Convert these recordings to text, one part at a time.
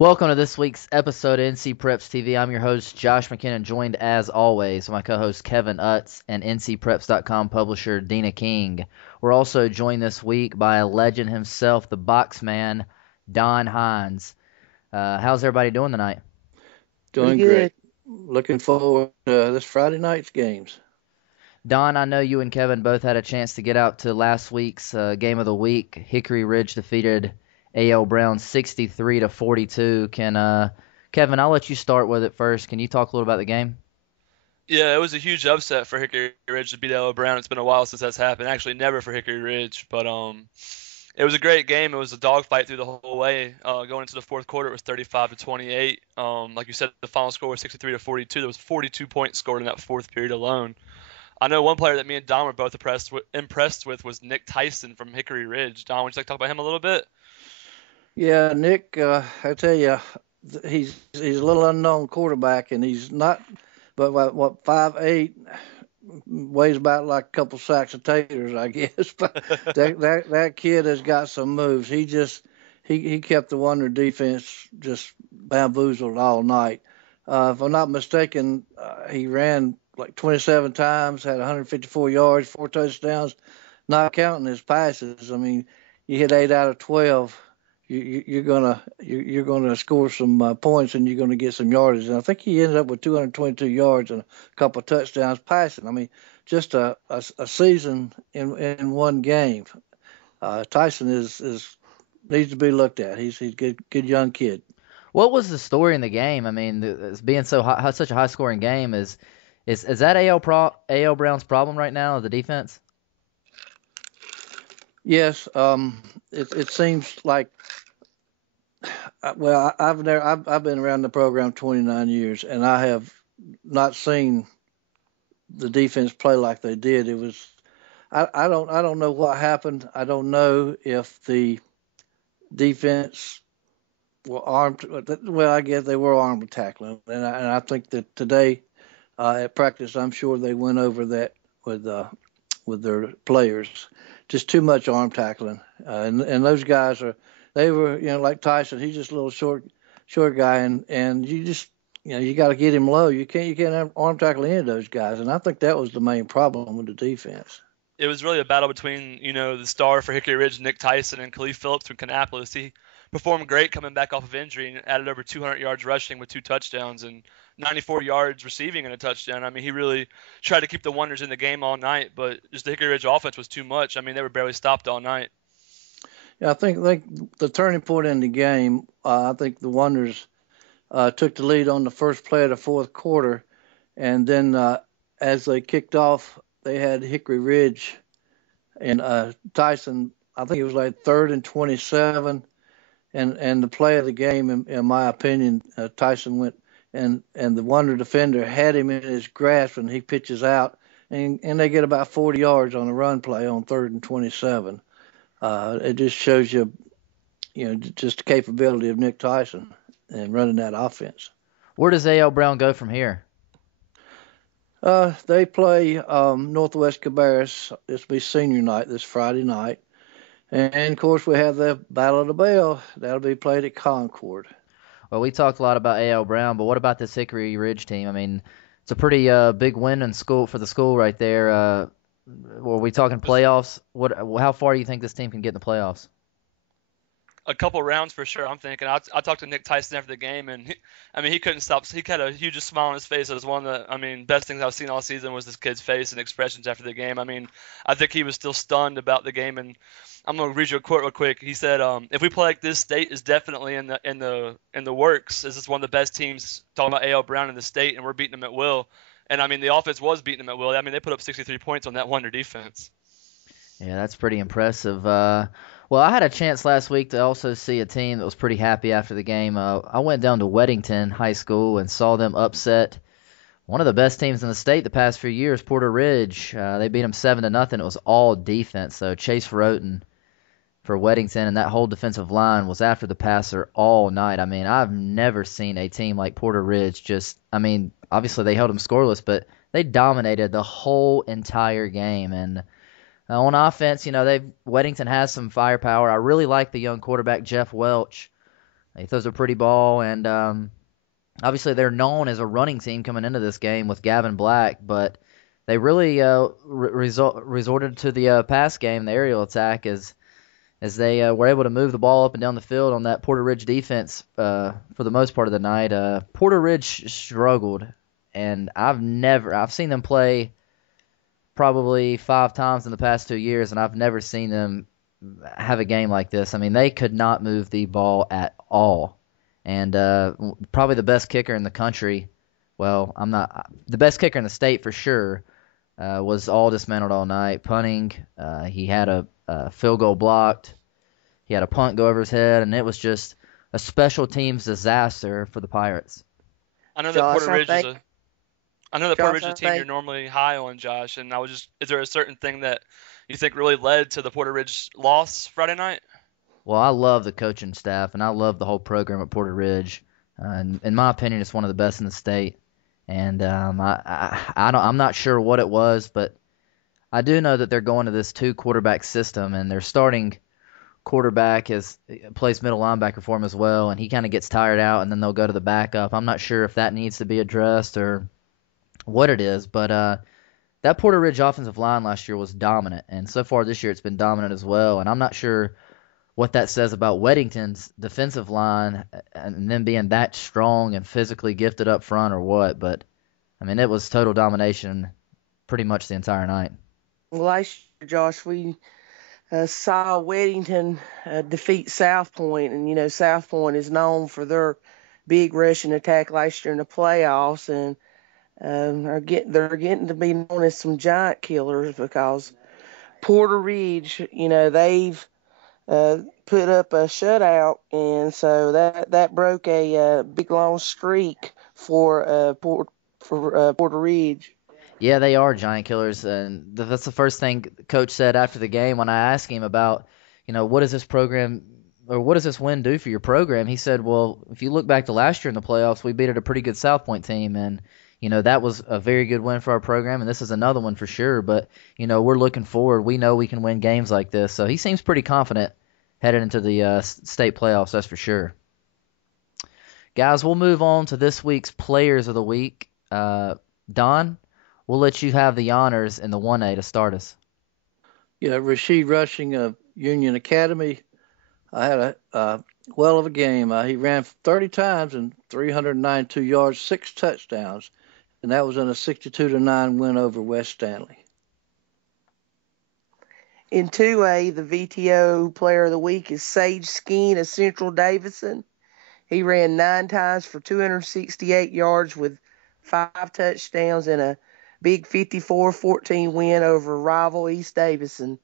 Welcome to this week's episode of NC Preps TV. I'm your host, Josh McKinnon, joined as always by my co-host Kevin Utz and NCPreps.com publisher Dina King. We're also joined this week by a legend himself, the box man, Don Hines. How's everybody doing tonight? Doing great. Looking forward to this Friday night's games. Don, I know you and Kevin both had a chance to get out to last week's game of the week. Hickory Ridge defeated A.L. Brown 63-42. Kevin, I'll let you start with it first. Can you talk a little about the game? Yeah, it was a huge upset for Hickory Ridge to beat A.L. Brown. It's been a while since that's happened. Actually, never for Hickory Ridge, but it was a great game. It was a dogfight through the whole way. Going into the fourth quarter, it was 35-28. Like you said, the final score was 63-42. There was 42 points scored in that fourth period alone. I know one player that me and Don were both impressed with was Nick Tyson from Hickory Ridge. Don, would you like to talk about him a little bit? Yeah, Nick, I tell you, he's a little unknown quarterback, and he's not, but what 5'8", weighs about like a couple sacks of taters, I guess. But that kid has got some moves. He kept the Wonder defense just bamboozled all night. If I'm not mistaken, he ran like 27 times, had 154 yards, 4 touchdowns, not counting his passes. I mean, you hit 8 out of 12. You're gonna score some points, and you're gonna get some yardage. And I think he ended up with 222 yards and a couple of touchdowns passing. I mean, just a season in one game. Tyson is needs to be looked at. He's a good young kid. What was the story in the game? I mean, it's being such a high scoring game is that A.L. Brown's problem right now, the defense? Yes, it seems like. Well, I've been around the program 29 years, and I have not seen the defense play like they did. It was I don't know what happened. I don't know if the defense were armed. Well, I guess they were armed tackling, and I think that today at practice, I'm sure they went over that with their players. Just too much arm tackling, and those guys they were like Tyson. He's just a little short guy, and you just you got to get him low. You can't arm tackle any of those guys, and I think that was the main problem with the defense. It was really a battle between, the star for Hickory Ridge, Nick Tyson, and Khalif Phillips from Kannapolis. He performed great coming back off of injury and added over 200 yards rushing with 2 touchdowns and 94 yards receiving and a touchdown. I mean, he really tried to keep the Wonders in the game all night, but just the Hickory Ridge offense was too much. I mean, they were barely stopped all night. Yeah, I think the turning point in the game. I think the Wonders took the lead on the first play of the fourth quarter, and then as they kicked off, they had Hickory Ridge and Tyson. I think it was like 3rd and 27, and the play of the game, in my opinion, Tyson went and the Wonder defender had him in his grasp, and he pitches out, and they get about 40 yards on the run play on 3rd and 27. It just shows you, just the capability of Nick Tyson and running that offense. Where does A.L. Brown go from here? They play Northwest Cabarrus. This will be senior night this Friday night. And, of course, we have the Battle of the Bell. That'll be played at Concord. Well, we talked a lot about A.L. Brown, but what about this Hickory Ridge team? I mean, it's a pretty big win in school for the school right there. Were we talking playoffs? How far do you think this team can get in the playoffs? A couple rounds for sure. I'm thinking. I talked to Nick Tyson after the game, and he couldn't stop. He had a huge smile on his face. It was one of the, best things I've seen all season was this kid's face and expressions after the game. I think he was still stunned about the game, and I'm gonna read you a quote real quick. He said, "If we play like this, state is definitely in the works. This is one of the best teams." Talking about A.L. Brown in the state, and we're beating them at will. And the offense was beating them at will. They put up 63 points on that Wonder defense. Yeah, that's pretty impressive. Well, I had a chance last week to also see a team that was pretty happy after the game. I went down to Weddington High School and saw them upset one of the best teams in the state the past few years, Porter Ridge. They beat them 7-0. It was all defense. So Chase Roten for Weddington and that whole defensive line was after the passer all night. I've never seen a team like Porter Ridge obviously they held them scoreless, but they dominated the whole entire game. And on offense, Weddington has some firepower. I really like the young quarterback Jeff Welch He throws a pretty ball, and obviously they're known as a running team coming into this game with Gavin Black, but they really resorted to the pass game, the aerial attack, as they were able to move the ball up and down the field on that Porter Ridge defense for the most part of the night. Porter Ridge struggled, and I've seen them play probably 5 times in the past 2 years, and I've never seen them have a game like this. I mean, they could not move the ball at all. And probably the best kicker in the country. Well, I'm not the best kicker in the state for sure. Was all dismantled all night, punting. He had a field goal blocked. He had a punt go over his head, and it was just a special teams disaster for the Pirates. I know that Porter Ridge is a team you're normally high on, Josh, and is there a certain thing that you think really led to the Porter Ridge loss Friday night? Well, I love the coaching staff, and I love the whole program at Porter Ridge. In my opinion, it's one of the best in the state. And I'm not sure what it was, but I do know that they're going to this 2-quarterback system, and their starting quarterback plays middle linebacker for him as well, and he kind of gets tired out, and then they'll go to the backup. I'm not sure if that needs to be addressed or what it is, but that Porter Ridge offensive line last year was dominant, and so far this year it's been dominant as well, and I'm not sure what that says about Weddington's defensive line and them being that strong and physically gifted up front or what, but I mean, it was total domination pretty much the entire night. Last year, Josh, we saw Weddington defeat South Point, and South Point is known for their big rushing attack last year in the playoffs, and they're getting to be known as some giant killers because Porter Ridge, they've put up a shutout, and so that broke a big long streak for Porter Ridge. Yeah, they are giant killers, and that's the first thing Coach said after the game when I asked him about, what does this program or what does this win do for your program? He said, well, if you look back to last year in the playoffs, we beat a pretty good South Point team, and that was a very good win for our program, and this is another one for sure. But we're looking forward. We know we can win games like this, so he seems pretty confident headed into the state playoffs. That's for sure. Guys, we'll move on to this week's Players of the Week. Don, we'll let you have the honors in the 1A to start us. Yeah, Rasheed Rushing of Union Academy. I had a well of a game. He ran 30 times and 392 yards, 6 touchdowns, and that was in a 62-9 win over West Stanley. In 2A, the VTO Player of the Week is Sage Skeen of Central Davidson. He ran 9 times for 268 yards with 5 touchdowns in a big 54-14 win over rival East Davidson.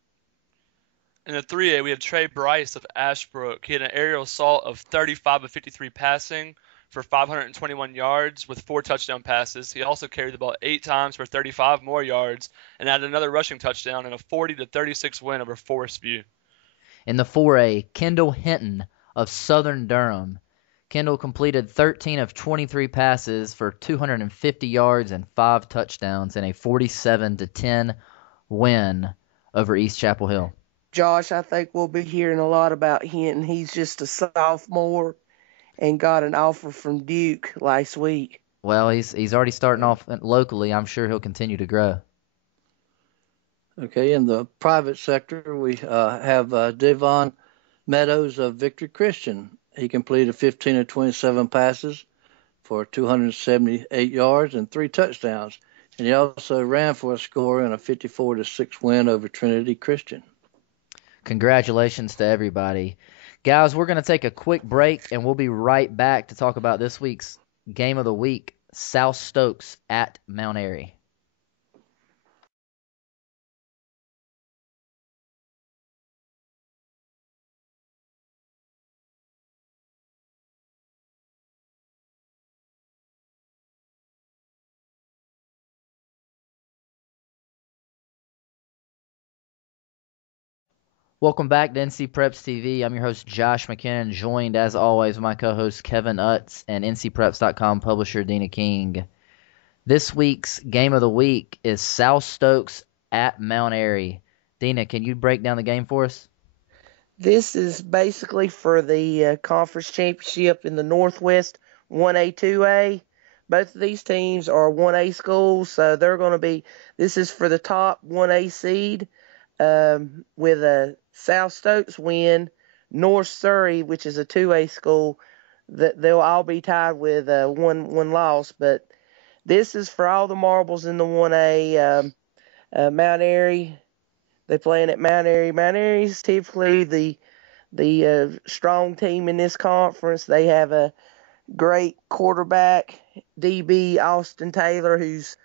In the 3A, we have Trey Bryce of Ashbrook. He had an aerial assault of 35 of 53 passing for 521 yards with 4 touchdown passes. He also carried the ball 8 times for 35 more yards and added another rushing touchdown in a 40-36 win over Forest View. In the 4A, Kendall Hinton of Southern Durham. Kendall completed 13 of 23 passes for 250 yards and 5 touchdowns in a 47-10 win over East Chapel Hill. Josh, I think we'll be hearing a lot about Hinton. He's just a sophomore and got an offer from Duke last week. Well, he's already starting off locally. I'm sure he'll continue to grow. Okay, in the private sector, we have Devon Meadows of Victory Christian. He completed 15 of 27 passes for 278 yards and 3 touchdowns. And he also ran for a score in a 54-6 win over Trinity Christian. Congratulations to everybody. Guys, we're going to take a quick break, and we'll be right back to talk about this week's Game of the Week, South Stokes at Mount Airy. Welcome back to NC Preps TV. I'm your host, Josh McKinnon, joined, as always, by my co-host, Kevin Utz, and NCPreps.com publisher, Dina King. This week's Game of the Week is South Stokes at Mount Airy. Dina, can you break down the game for us? This is basically for the conference championship in the Northwest 1A, 2A. Both of these teams are 1A schools, so they're going to be. This is for the top 1A seed, with a South Stokes win, North Surrey, which is a 2A school, that they'll all be tied with one loss. But this is for all the marbles in the 1A. Mount Airy, they playing at Mount Airy. Mount Airy is typically the strong team in this conference. They have a great quarterback, DB Austin Taylor, who's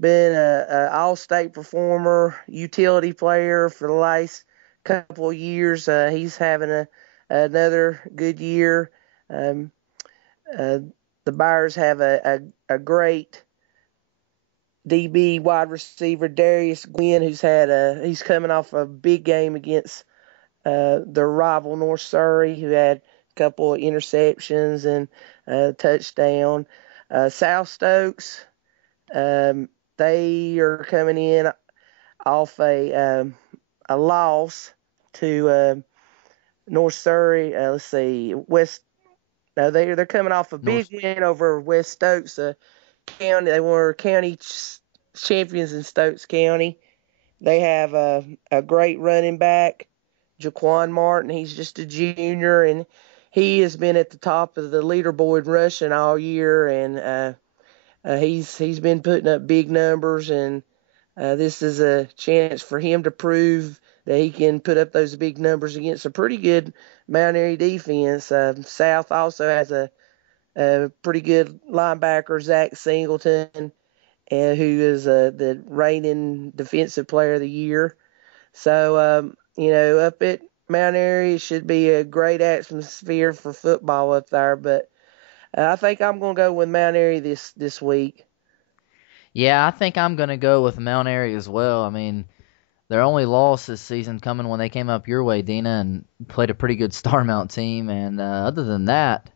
been a all-state performer, utility player for the last couple of years. He's having another good year. The Bears have a great DB wide receiver, Darius Gwynn, he's coming off a big game against their rival North Surrey, who had a couple of interceptions and a touchdown. South Stokes, they are coming in off a loss to North Surrey. Let's see, they're coming off a big win over West Stokes County. They were county champions in Stokes County. They have a great running back, Jaquan Martin. He's just a junior, and he has been at the top of the leaderboard rushing all year, and he's been putting up big numbers, and this is a chance for him to prove that he can put up those big numbers against a pretty good Mount Airy defense. South also has a pretty good linebacker, Zach Singleton, who is the reigning defensive player of the year. So, up at Mount Airy, it should be a great atmosphere for football up there. But I think I'm going to go with Mount Airy this week. Yeah, I think I'm going to go with Mount Airy as well. I mean, their only loss this season coming when they came up your way, Dina, and played a pretty good Starmount team. And other than that,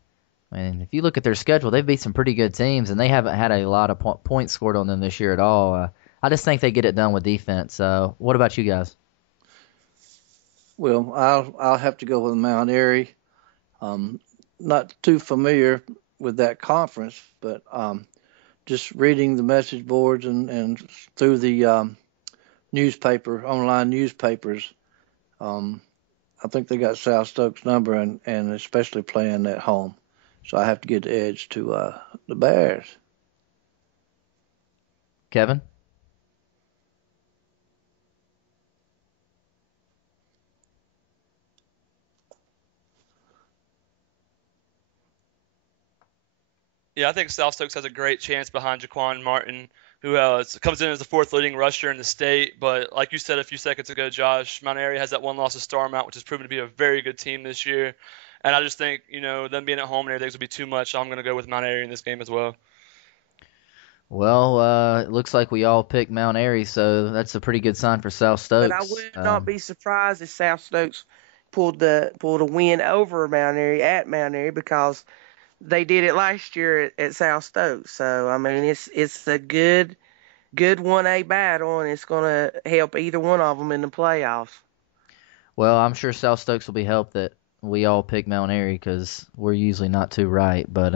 I mean, if you look at their schedule, they've beat some pretty good teams, and they haven't had a lot of points scored on them this year at all. I just think they get it done with defense. What about you guys? Well, I'll have to go with Mount Airy. Not too familiar with that conference, but just reading the message boards and through the online newspapers, I think they got South Stokes' number, and especially playing at home. So I have to give the edge to the Bears. Kevin? Yeah, I think South Stokes has a great chance behind Jaquan Martin, who comes in as the fourth leading rusher in the state. But like you said a few seconds ago, Josh, Mount Airy has that one loss to Starmount, which has proven to be a very good team this year. And I just think, them being at home and everything will be too much. So I'm going to go with Mount Airy in this game as well. Well, it looks like we all picked Mount Airy, so that's a pretty good sign for South Stokes. But I would not be surprised if South Stokes pulled a win over Mount Airy at Mount Airy, because they did it last year at South Stokes. So, I mean, it's a good 1A battle, and it's going to help either one of them in the playoffs. Well, I'm sure South Stokes will be helped that we all pick Mount Airy, because we're usually not too right. But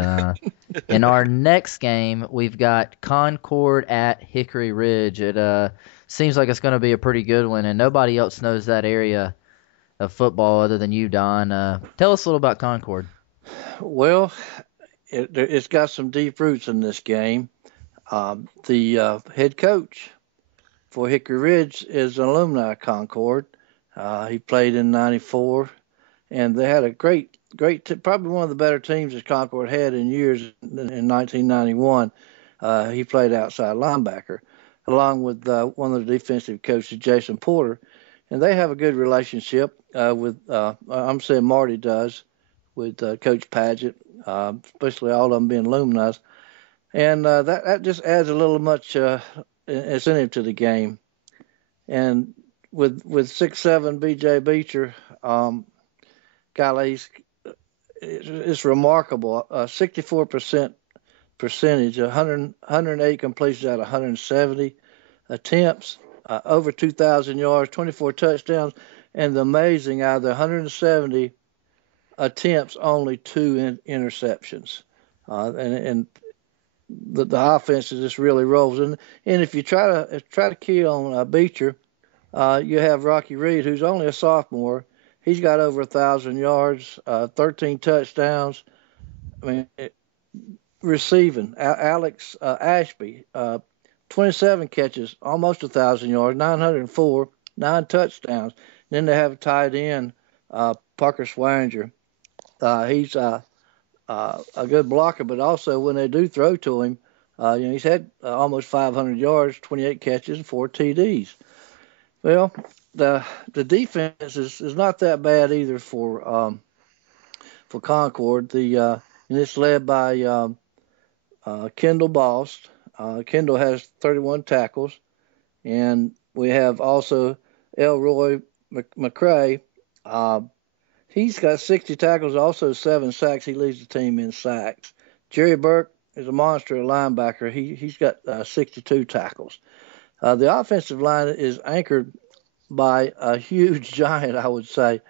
in our next game, we've got Concord at Hickory Ridge. It seems like it's going to be a pretty good one, and nobody else knows that area of football other than you, Don. Tell us a little about Concord. Well, it's got some deep roots in this game. The head coach for Hickory Ridge is an alumni of Concord. He played in '94, and they had a great, probably one of the better teams that Concord had in years. In 1991, he played outside linebacker, along with one of the defensive coaches, Jason Porter, and they have a good relationship with. I'm saying Marty does. With Coach Padgett, especially all of them being alumni. And that just adds a little much incentive to the game. And with 6'7" B.J. Beecher, golly, it's remarkable. 64% percentage, 108 completions out of 170 attempts, over 2,000 yards, 24 touchdowns. and the amazing, out of the 170 attempts, only 2 interceptions. And the offense just really rolls. And if you try to key on Beecher, you have Rocky Reed, who's only a sophomore. He's got over 1,000 yards, 13 touchdowns. I mean, receiving. Alex Ashby, 27 catches, almost 1,000 yards, 904, 9 touchdowns. Then they have a tight end, Parker Swanger. He's a good blocker, but also when they do throw to him, he's had almost 500 yards, 28 catches, and 4 TDs. Well, the defense is not that bad either for Concord. And it's led by Kendall Bost. Kendall has 31 tackles, and we have also Elroy McCray. He's got 60 tackles, also 7 sacks. He leads the team in sacks. Jerry Burke is a monster at linebacker. He's got 62 tackles. The offensive line is anchored by a huge giant, I would say.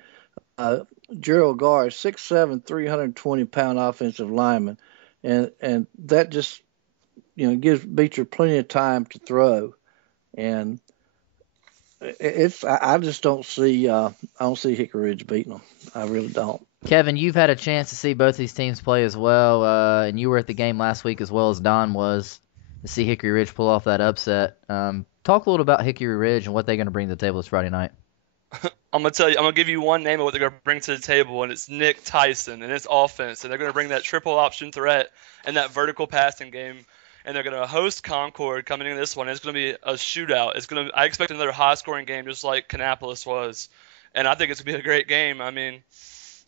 Gerald Garr, 6'7", 320-pound offensive lineman, and that just gives Beecher plenty of time to throw, and I just don't see Hickory Ridge beating them. I really don't. Kevin, you've had a chance to see both these teams play as well, and you were at the game last week as well as Don was to see Hickory Ridge pull off that upset. Talk a little about Hickory Ridge and what they're going to bring to the table this Friday night. I'm gonna give you one name of what they're gonna bring to the table, and it's Nick Tyson and his offense, and they're gonna bring that triple option threat and that vertical passing game, and they're gonna host Concord coming into this one. It's gonna be a shootout. I expect another high scoring game just like Kannapolis was, and I think it's gonna be a great game. I mean,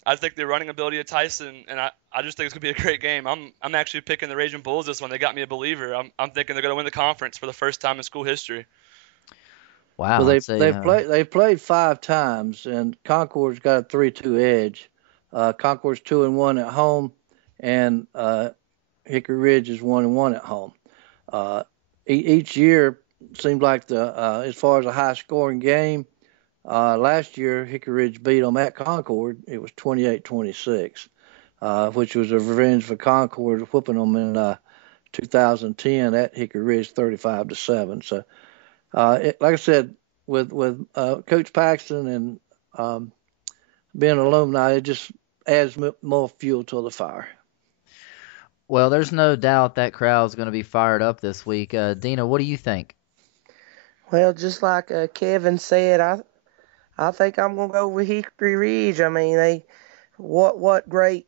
I think the running ability of Tyson, and I just think it's gonna be a great game. I'm actually picking the Raging Bulls this one. They got me a believer. I'm thinking they're gonna win the conference for the first time in school history. Wow. Well, they've played 5 times, and Concord's got a 3-2 edge. Concord's 2-1 at home, and Hickory Ridge is 1-1 at home. Each year seems like as far as a high scoring game. Last year Hickory Ridge beat them at Concord. It was 28-26, which was a revenge for Concord whooping them in 2010 at Hickory Ridge 35-7. So. Like I said, with Coach Paxton and being an alumni, it just adds more fuel to the fire. Well, there's no doubt that crowd's going to be fired up this week. Dina, what do you think? Well, just like Kevin said, I think I'm going to go with Hickory Ridge. I mean, what great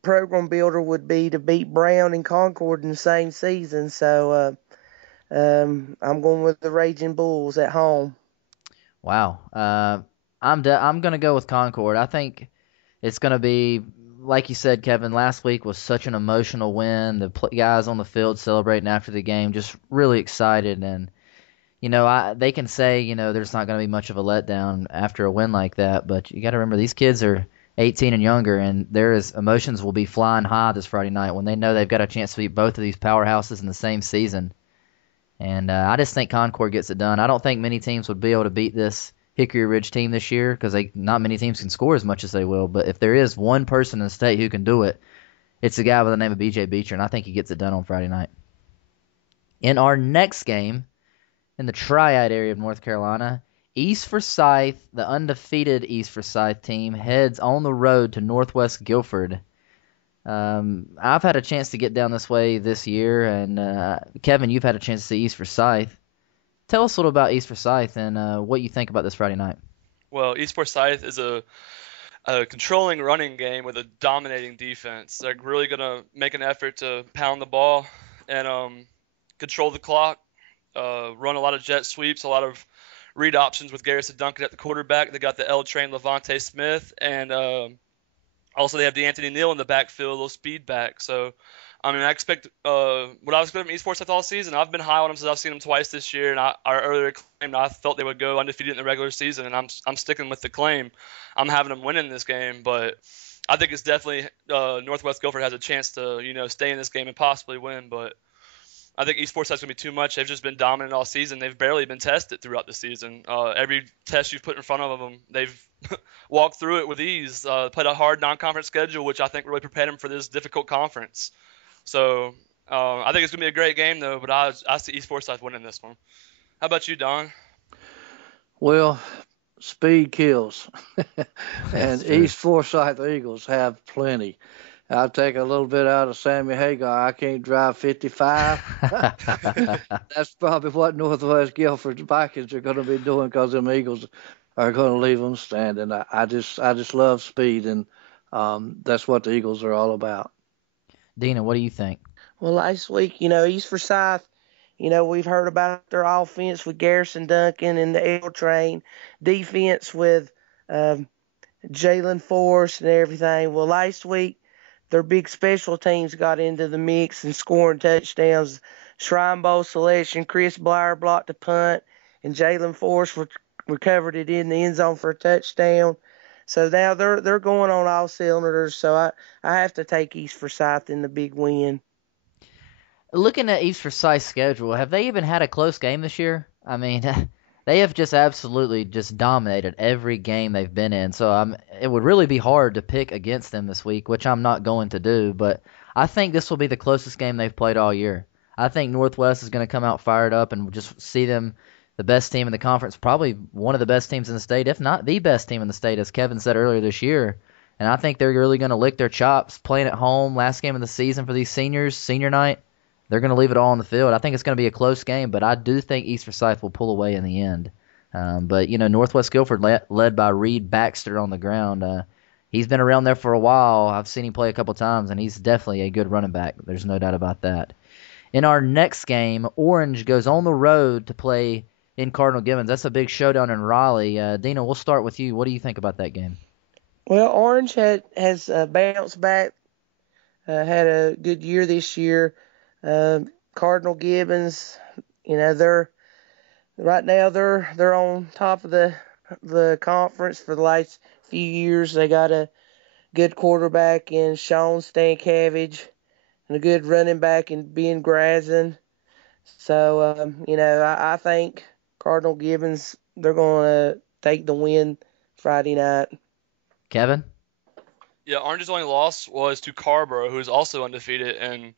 program builder would be to beat Brown and Concord in the same season. So. I'm going with the Raging Bulls at home. Wow. I'm going to go with Concord. I think it's going to be, like you said, Kevin, last week was such an emotional win. The guys on the field celebrating after the game, just really excited. And, they can say, there's not going to be much of a letdown after a win like that. But you got to remember, these kids are 18 and younger, and emotions will be flying high this Friday night when they know they've got a chance to beat both of these powerhouses in the same season. And I just think Concord gets it done. I don't think many teams would be able to beat this Hickory Ridge team this year because not many teams can score as much as they will. But if there is one person in the state who can do it, it's a guy by the name of B.J. Beecher, and I think he gets it done on Friday night. In our next game, in the Triad area of North Carolina, East Forsyth, the undefeated East Forsyth team, heads on the road to Northwest Guilford. I've had a chance to get down this way this year, and Kevin, you've had a chance to see East Forsyth. Tell us a little about East Forsyth and what you think about this Friday night. Well, East Forsyth is a controlling running game with a dominating defense. They're really going to make an effort to pound the ball and control the clock, run a lot of jet sweeps, a lot of read options with Garrison Duncan at the quarterback. They got the L-train Levante Smith, and also they have DeAnthony Neal in the backfield, a little speed back. So, I mean, I expect what I was expecting from East Forsyth all season. I've been high on them since I've seen them twice this year, and I earlier claimed I felt they would go undefeated in the regular season, and I'm sticking with the claim. I'm having them winning this game, but I think it's definitely Northwest Guilford has a chance to stay in this game and possibly win. But I think East Forsyth's going to be too much. They've just been dominant all season. They've barely been tested throughout the season. Every test you've put in front of them, they've walked through it with ease. Played a hard non-conference schedule, which I think really prepared them for this difficult conference. So I think it's going to be a great game, though, but I see East Forsyth winning this one. How about you, Don? Well, speed kills. And true. East Forsyth Eagles have plenty. I'll take a little bit out of Sammy Hagar. I can't drive 55. That's probably what Northwest Guilford Vikings are going to be doing because them Eagles are going to leave them standing. I just love speed, and that's what the Eagles are all about. Dina, what do you think? Well, last week, East Forsyth, we've heard about their offense with Garrison Duncan and the L Train, defense with Jalen Forrest and everything. Well, last week, their big special teams got into the mix and scoring touchdowns. Shrine Bowl selection, Chris Blyer blocked a punt, and Jalen Forrest recovered it in the end zone for a touchdown. So now they're going on all cylinders. So I have to take East Forsyth in the big win. Looking at East Forsyth's schedule, have they even had a close game this year? I mean, they have just absolutely just dominated every game they've been in. So it would really be hard to pick against them this week, which I'm not going to do. But I think this will be the closest game they've played all year. I think Northwest is going to come out fired up and just see them the best team in the conference, probably one of the best teams in the state, if not the best team in the state, as Kevin said earlier this year. And I think they're really going to lick their chops playing at home, last game of the season for these seniors, senior night. They're going to leave it all on the field. I think it's going to be a close game, but I do think East Forsyth will pull away in the end. But, Northwest Guilford led by Reed Baxter on the ground. He's been around there for a while. I've seen him play a couple times, and he's definitely a good running back. There's no doubt about that. In our next game, Orange goes on the road to play in Cardinal Gibbons. That's a big showdown in Raleigh. Dina, we'll start with you. What do you think about that game? Well, Orange has bounced back, had a good year this year. Cardinal Gibbons, they're right now they're on top of the conference for the last few years. They got a good quarterback in Sean Stankavage and a good running back in Ben Grazin. So I think Cardinal Gibbons, they're going to take the win Friday night. Kevin? Yeah, Orange's only loss was to Carborough, who's also undefeated, and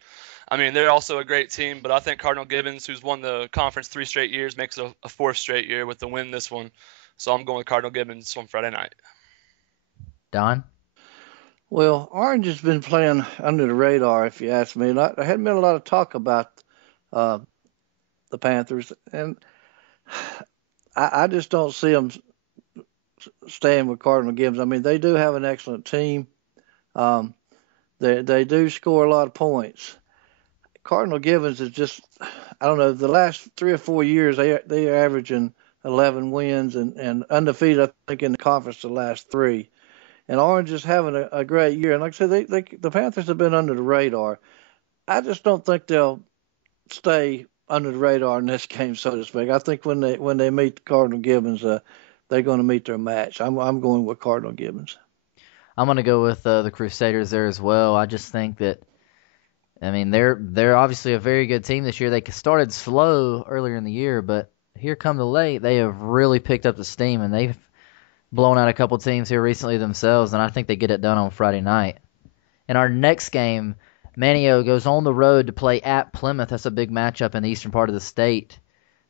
they're also a great team, but I think Cardinal Gibbons, who's won the conference 3 straight years, makes it a 4th straight year with the win this one. So I'm going with Cardinal Gibbons on Friday night. Don? Well, Orange has been playing under the radar, if you ask me. There hadn't been a lot of talk about the Panthers, and I just don't see them staying with Cardinal Gibbons. They do have an excellent team. They do score a lot of points. Cardinal Gibbons is just, I don't know, the last 3 or 4 years, they are averaging 11 wins and undefeated, I think, in the conference the last 3. And Orange is having a great year. And like I said, the Panthers have been under the radar. I just don't think they'll stay under the radar in this game, so to speak. I think when they meet Cardinal Gibbons, they're going to meet their match. I'm going with Cardinal Gibbons. I'm going to go with the Crusaders there as well. I just think that, they're obviously a very good team this year. They started slow earlier in the year, but here come the late, they have really picked up the steam, and they've blown out a couple teams here recently themselves, and I think they get it done on Friday night. In our next game, Manteo goes on the road to play at Plymouth. That's a big matchup in the eastern part of the state.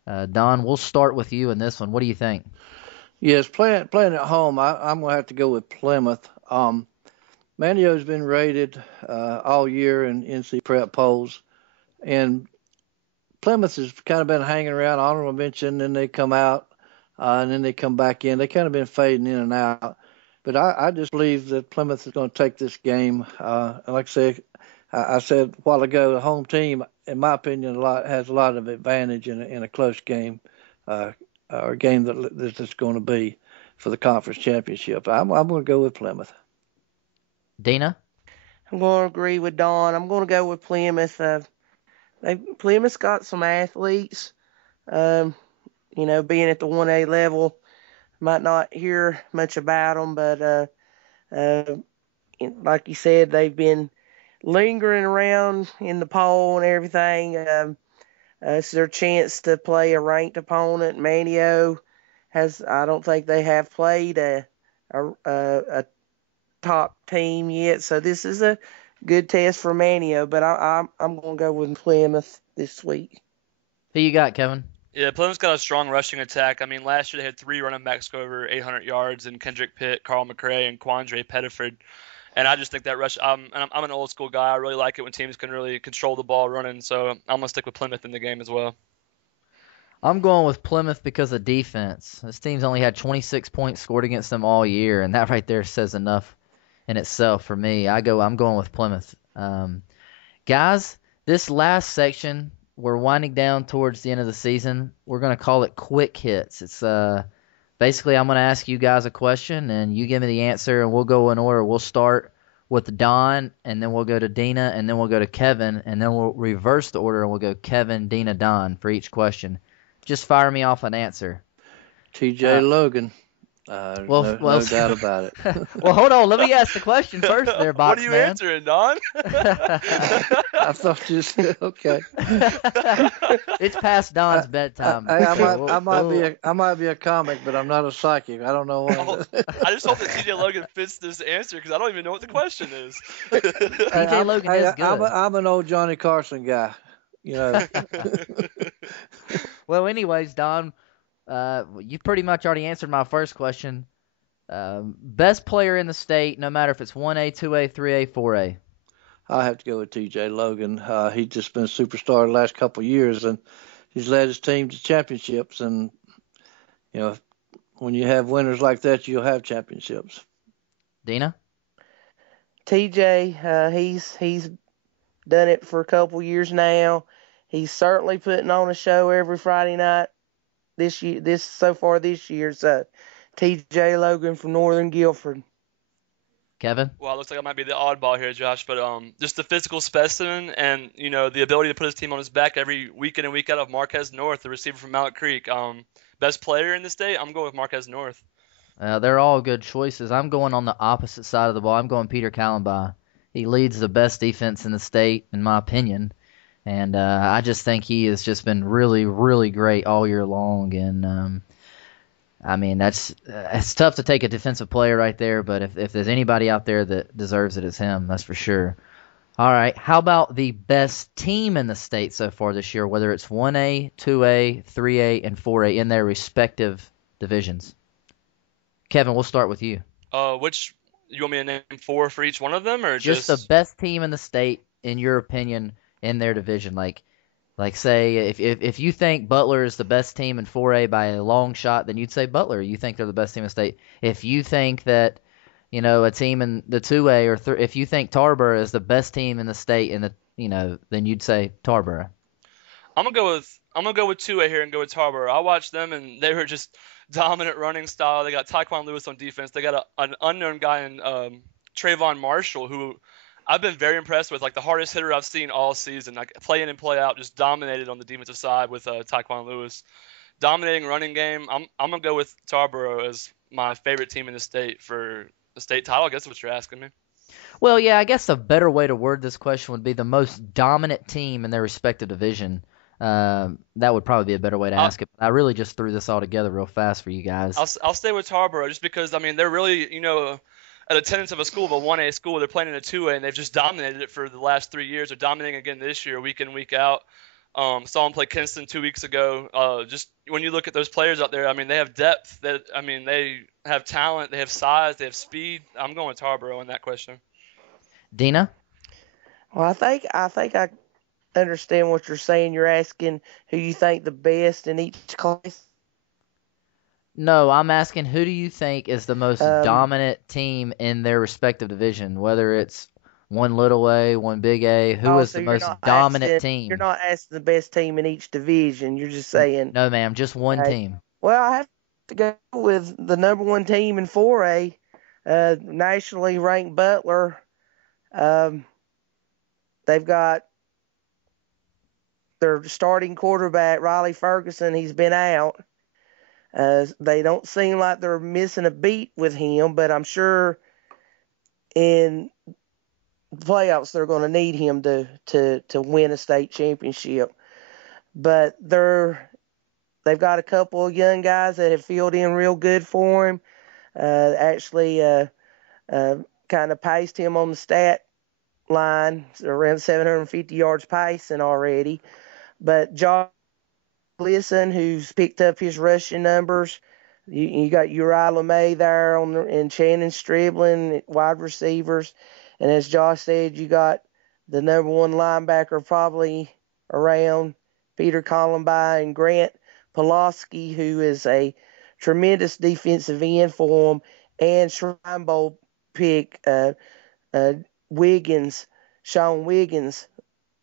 Don, we'll start with you in this one. What do you think? Yes, playing at home, I'm going to have to go with Plymouth. Manteo's been rated all year in NC Prep polls, and Plymouth has kind of been hanging around, honorable mention, then they come out, and then they come back in. They kind of been fading in and out. But I just believe that Plymouth is going to take this game. And like I said a while ago, the home team, in my opinion, has a lot of advantage in a close game, or a game that's going to be for the conference championship. I'm going to go with Plymouth. Dina? I'm going to agree with Don. I'm going to go with Plymouth. Plymouth's got some athletes. Being at the 1A level, might not hear much about them, but like you said, they've been lingering around in the poll and everything. It's their chance to play a ranked opponent. Manio I don't think they have played a top team yet, so this is a good test for Manio. But I'm going to go with Plymouth this week. Who you got, Kevin? Yeah, Plymouth's got a strong rushing attack. I mean, last year they had 3 running backs go over 800 yards, and Kendrick Pitt, Carl McRae, and Quandre Pettiford. And I just think that rush. I'm an old school guy. I really like it when teams can really control the ball running. So I'm gonna stick with Plymouth in the game as well. I'm going with Plymouth because of defense. This team's only had 26 points scored against them all year, and that right there says enough in itself for me. I'm going with Plymouth. Guys, this last section, we're winding down towards the end of the season. We're going to call it quick hits. It's basically I'm going to ask you guys a question, and you give me the answer, and we'll go in order. We'll start with Don, and then we'll go to Dina, and then we'll go to Kevin, and then we'll reverse the order, and we'll go Kevin, Dina, Don for each question. Just fire me off an answer. T.J. Logan. No doubt about it. Well, hold on. Let me ask the question first there, Box What are you man. answering, Don? I thought you said, okay. It's past Don's bedtime. I might be a comic, but I'm not a psychic. I don't know what. I just hope that T.J. Logan fits this answer because I don't even know what the question is. T.J. Logan is good. I'm an old Johnny Carson guy. You know. Well, anyways, Don, you pretty much already answered my first question. Best player in the state, no matter if it's 1A, 2A, 3A, 4A. I have to go with T.J. Logan. He's just been a superstar the last couple of years, and he's led his team to championships. And you know, when you have winners like that, you'll have championships. Dina? TJ, he's done it for a couple years now. He's certainly putting on a show every Friday night this year. So far this year, so TJ Logan from Northern Guilford. Kevin? Well, it looks like I might be the oddball here, Josh, but just the physical specimen and the ability to put his team on his back every week in and week out of Marquez North, the receiver from Mallet Creek. Best player in the state, I'm going with Marquez North. They're all good choices. I'm going on the opposite side of the ball. I'm going Peter Callenby. He leads the best defense in the state, in my opinion. And I just think he has just been really, really great all year long. And, I mean, it's tough to take a defensive player right there, but if there's anybody out there that deserves it, it's him. That's for sure. All right. How about the best team in the state so far this year, whether it's 1A, 2A, 3A, and 4A in their respective divisions? Kevin, we'll start with you. Which you want me to name 4 for each one of them, or just the best team in the state, in your opinion, in their division? Like say if you think Butler is the best team in 4A by a long shot, then you'd say Butler. You think they're the best team in the state. If you think that a team in the 2A or if you think Tarboro is the best team in the state in the then you'd say Tarboro. I'm gonna go with 2A here and go with Tarboro. I watched them and they were just dominant running style. They got Tyquan Lewis on defense. They got an unknown guy in Trayvon Marshall, who I've been very impressed with, like the hardest hitter I've seen all season. Like play in and play out, just dominated on the defensive side with Tyquan Lewis. Dominating running game. I'm gonna go with Tarboro as my favorite team in the state for the state title. I guess that's what you're asking me. Well, yeah, I guess a better way to word this question would be the most dominant team in their respective division. That would probably be a better way to ask it. I really just threw this all together real fast for you guys. I'll stay with Tarboro just because, I mean, they're really, at attendance of a school, of a 1A school. They're playing in a 2A, and they've just dominated it for the last 3 years. They're dominating again this year, week in, week out. Saw them play Kinston 2 weeks ago. Just when you look at those players out there, I mean, they have depth. They have talent. They have size. They have speed. I'm going with Tarboro on that question. Dina? Well, I think I understand what you're saying. You're asking who you think the best in each class? No, I'm asking who do you think is the most dominant team in their respective division, whether it's one little A, one big A. Who is the most dominant team? You're not asking the best team in each division. You're just saying. No, ma'am, just one team. Well, I have to go with the number one team in 4A, nationally ranked Butler. They've got their starting quarterback, Riley Ferguson. He's been out. They don't seem like they're missing a beat with him, but I'm sure in the playoffs they're going to need him to win a state championship. but they've got a couple of young guys that have filled in real good for him. Actually, kind of paced him on the stat line, around 750 yards passing already. But Josh Gleason, who's picked up his rushing numbers. You got Uriah LeMay there and Shannon Stribling, wide receivers. And as Josh said, you got the number one linebacker probably around, Peter Columbine, and Grant Pulaski, who is a tremendous defensive end for him, and Shrine Bowl pick Shawn Wiggins,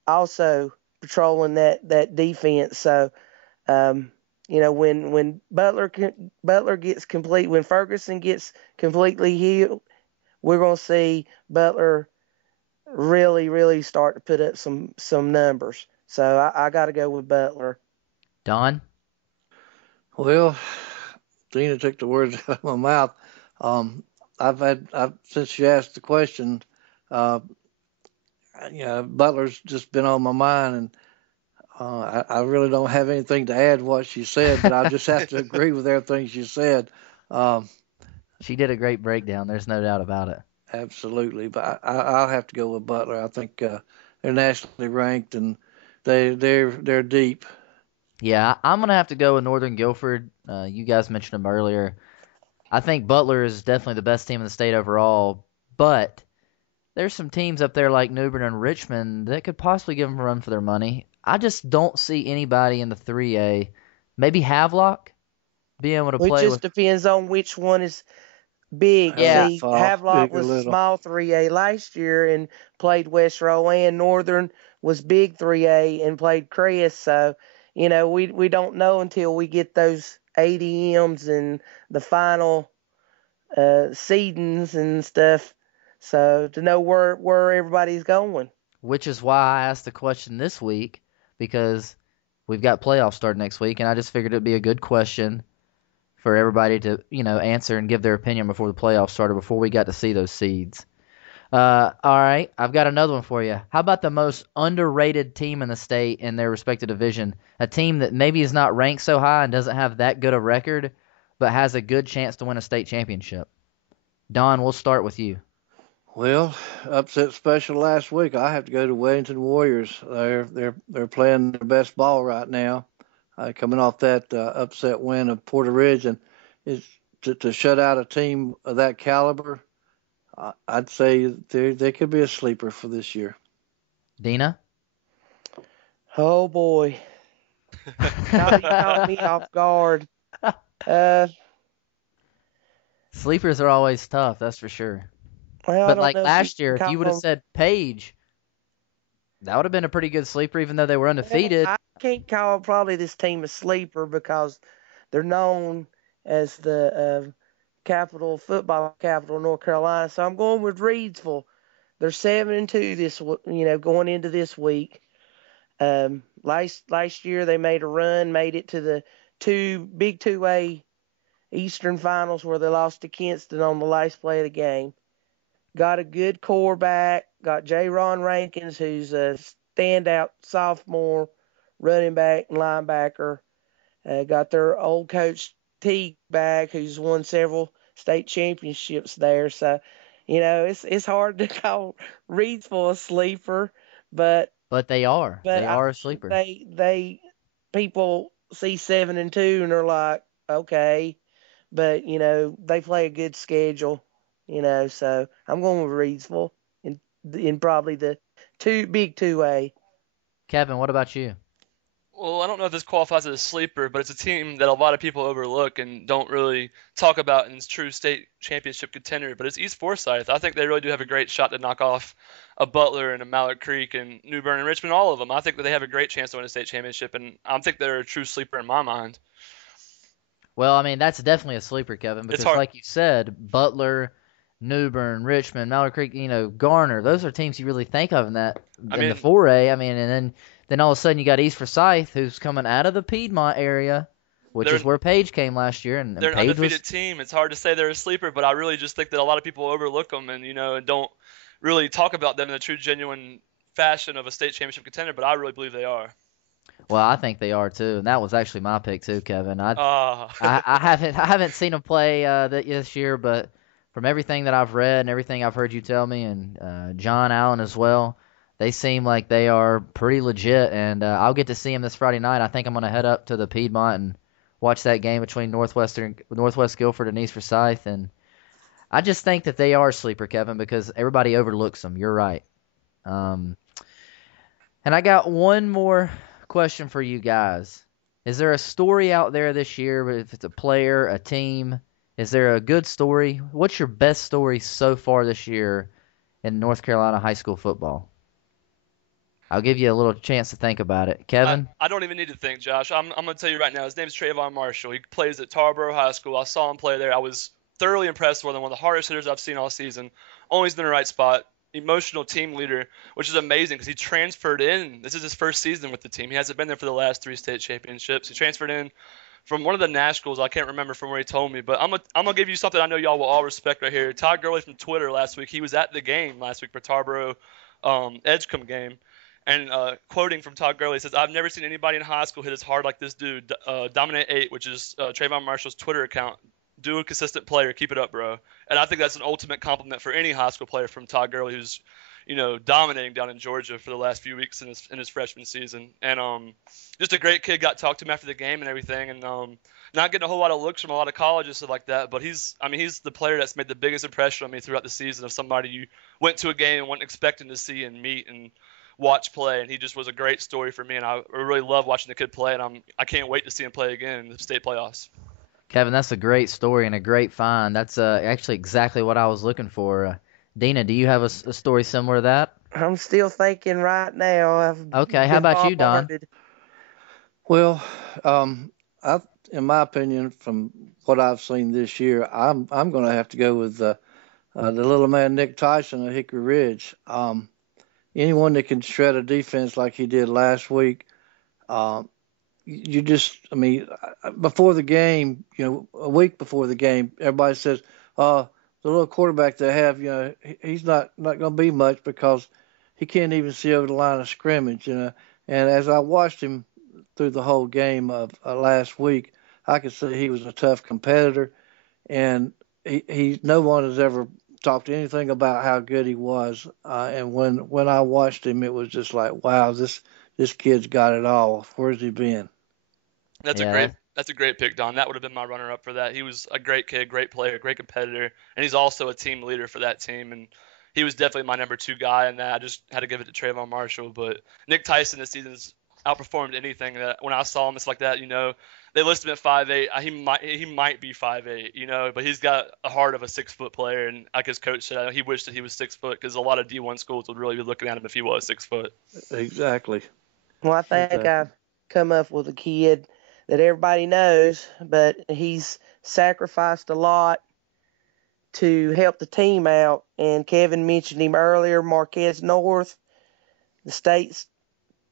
also patrolling that defense. So, when Butler gets complete, when Ferguson gets completely healed, we're going to see Butler really, really start to put up some numbers. So I got to go with Butler. Don? Well, Dina took the words out of my mouth. Since you asked the question, Butler's just been on my mind, and I really don't have anything to add to what she said, but I'll just have to agree with everything she said. She did a great breakdown. There's no doubt about it. Absolutely, but I'll have to go with Butler. I think they're nationally ranked, and they're deep. Yeah, I'm gonna have to go with Northern Guilford. You guys mentioned them earlier. I think Butler is definitely the best team in the state overall, but there's some teams up there like New Bern and Richmond that could possibly give them a run for their money. I just don't see anybody in the 3A, maybe Havelock, being able to play It just depends on which one is big. Yeah. See, Havelock was small 3A last year and played West Rowan. Northern was big 3A and played Crest. So, we don't know until we get those ADMs and the final seedings and stuff. So to know where everybody's going. Which is why I asked the question this week, because we've got playoffs starting next week, and I just figured it'd be a good question for everybody to, answer and give their opinion before the playoffs started, before we got to see those seeds. All right, I've got another one for you. How about the most underrated team in the state in their respective division? A team that maybe is not ranked so high and doesn't have that good a record, but has a good chance to win a state championship. Don, we'll start with you. Well, upset special last week. I have to go to Weddington Warriors. They're playing their best ball right now, coming off that upset win of Porter Ridge, and to shut out a team of that caliber. I'd say they could be a sleeper for this year. Dina? Oh boy, caught me off guard. Sleepers are always tough, that's for sure. Well, but like last year, if you would have said Page, that would have been a pretty good sleeper, even though they were undefeated. I can't call probably this team a sleeper because they're known as the football capital of North Carolina. So I'm going with Reidsville. They're 7-2 going into this week. Last year they made a run, made it to the big 2A Eastern Finals where they lost to Kinston on the last play of the game. Got a good core back. Got J. Ron Rankins, who's a standout sophomore running back and linebacker. Got their old coach Teague back, who's won several state championships there. So, it's hard to call Reidsville a sleeper, but they are. They are a sleeper. People see 7-2 and they're like, okay, but they play a good schedule. So I'm going with Reidsville in probably the big 2A. Kevin, what about you? Well, I don't know if this qualifies as a sleeper, but it's a team that a lot of people overlook and don't really talk about in true state championship contender, but it's East Forsyth. I think they really do have a great shot to knock off a Butler and a Mallard Creek and New Bern and Richmond, all of them. I think that they have a great chance to win a state championship, and I think they're a true sleeper in my mind. Well, I mean, that's definitely a sleeper, Kevin, because like you said, Butler, New Bern, Richmond, Mallard Creek, Garner, those are teams you really think of in the 4A. I mean, and then all of a sudden you got East Forsyth, who's coming out of the Piedmont area, which is where Page came last year. And they're Page an undefeated team. It's hard to say they're a sleeper, but I really just think that a lot of people overlook them and, and don't really talk about them in a true, genuine fashion of a state championship contender, but I really believe they are. Well, I think they are too, and that was actually my pick too, Kevin. I Uh, I, I haven't seen them play this year, but from everything that I've read and everything I've heard you tell me, and John Allen as well, they seem like they are pretty legit. And I'll get to see them this Friday night. I think I'm gonna head up to the Piedmont and watch that game between Northwest Guilford and East Forsyth. And I just think that they are a sleeper, Kevin, because everybody overlooks them. You're right. Um, and I got one more question for you guys. Is there a story out there this year, if it's a player, a team? Is there a good story? What's your best story so far this year in North Carolina high school football? I'll give you a little chance to think about it. Kevin? I don't even need to think, Josh. I'm going to tell you right now. His name's Trayvon Marshall. He plays at Tarboro High School. I saw him play there. I was thoroughly impressed with him. One of the hardest hitters I've seen all season. Always in the right spot. Emotional team leader, which is amazing because he transferred in. This is his first season with the team. He hasn't been there for the last 3 state championships. He transferred in from one of the Nash schools. I can't remember from where he told me, but I'm gonna give you something I know y'all will all respect right here. Todd Gurley from Twitter last week. He was at the game last week for Tarboro Edgecombe game. And quoting from Todd Gurley, he says, "I've never seen anybody in high school hit as hard like this dude. Dominate 8, which is Trayvon Marshall's Twitter account. Do a consistent player. Keep it up, bro." And I think that's an ultimate compliment for any high school player from Todd Gurley, who's, dominating down in Georgia for the last few weeks in his freshman season. And just a great kid. Got talked to him after the game and everything. And not getting a whole lot of looks from a lot of colleges stuff like that. But he's the player that's made the biggest impression on me throughout the season, of somebody you went to a game and wasn't expecting to see and meet and watch play. And he just was a great story for me. And I really love watching the kid play. And I can't wait to see him play again in the state playoffs. Kevin, that's a great story and a great find. That's actually exactly what I was looking for. Dina, do you have a story similar to that? I'm still thinking right now. Okay, how about you, Don? Well, in my opinion, from what I've seen this year, I'm going to have to go with the little man Nick Tyson of Hickory Ridge. Anyone that can shred a defense like he did last week, before the game, a week before the game, everybody says, the little quarterback they have, he's not going to be much because he can't even see over the line of scrimmage, And as I watched him through the whole game of last week, I could see he was a tough competitor, and no one has ever talked anything about how good he was. And when I watched him, it was just like, wow, this kid's got it all. Where's he been? That's a great pick, Don. That would have been my runner-up for that. He was a great kid, great player, great competitor, and he's also a team leader for that team. And he was definitely my number 2 guy in that. I just had to give it to Trayvon Marshall. But Nick Tyson this season's outperformed anything that when I saw him, it's like that. They listed him at 5'8". He might be 5'8", but he's got a heart of a 6-foot player. And like his coach said, he wished that he was 6 foot because a lot of D1 schools would really be looking at him if he was 6 foot. Exactly. Well, I think I've come up with a kid that everybody knows, but he's sacrificed a lot to help the team out. And Kevin mentioned him earlier, Marquez North, the state's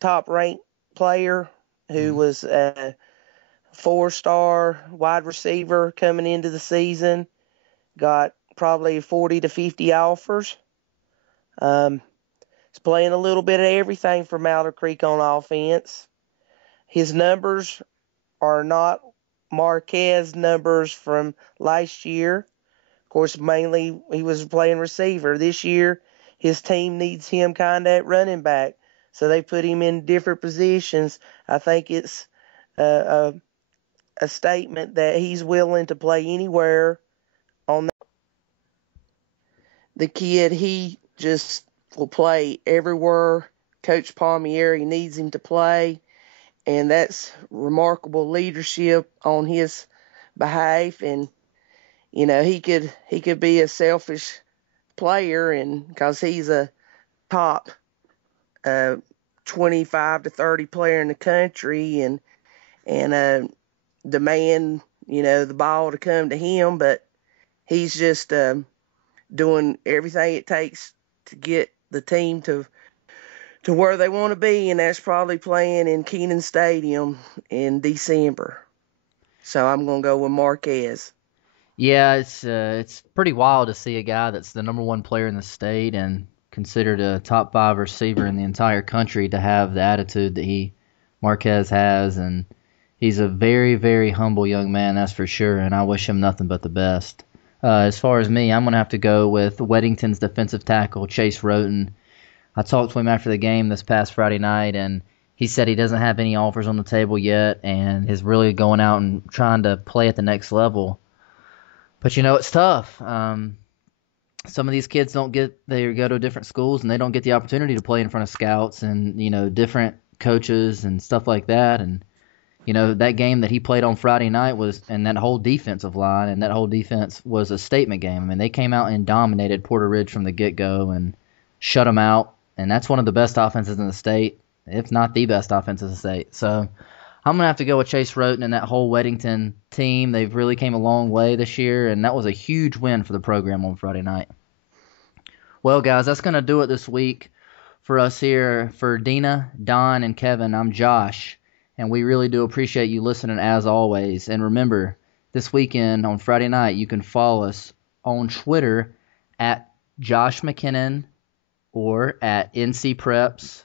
top-ranked player who was a 4-star wide receiver coming into the season, got probably 40 to 50 offers. He's playing a little bit of everything for Mallard Creek on offense. His numbers are not Marquez numbers from last year. Of course, mainly he was playing receiver. This year, his team needs him kind of at running back, so they put him in different positions. I think it's a statement that he's willing to play anywhere. On the kid, he just will play everywhere Coach Palmieri needs him to play. And that's remarkable leadership on his behalf. And, he could be a selfish player, and because he's a top 25 to 30 player in the country and demand, the ball to come to him. But he's just doing everything it takes to get the team to where they want to be, and that's probably playing in Kenan Stadium in December. So I'm going to go with Marquez. Yeah, it's pretty wild to see a guy that's the number 1 player in the state and considered a top 5 receiver in the entire country to have the attitude that he Marquez has, and he's a very, very humble young man, that's for sure, and I wish him nothing but the best. As far as me, I'm going to have to go with Weddington's defensive tackle, Chase Roten. I talked to him after the game this past Friday night, and he said he doesn't have any offers on the table yet and is really going out and trying to play at the next level. But, it's tough. Some of these kids they go to different schools and they don't get the opportunity to play in front of scouts and, different coaches and stuff like that. And, that game that he played on Friday night and that whole defensive line and that whole defense was a statement game. I mean, they came out and dominated Porter Ridge from the get-go and shut them out. And that's one of the best offenses in the state, if not the best offense in the state. So I'm going to have to go with Chase Roten and that whole Weddington team. They've really came a long way this year, and that was a huge win for the program on Friday night. Well, guys, that's going to do it this week for us here. For Dina, Don, and Kevin, I'm Josh, and we really do appreciate you listening as always. And remember, this weekend on Friday night, you can follow us on Twitter at Josh McKinnon or at NC Preps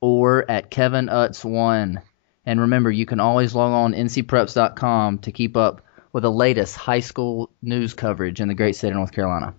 or at Kevin Utz1. And remember, you can always log on ncpreps.com to keep up with the latest high school news coverage in the great state of North Carolina.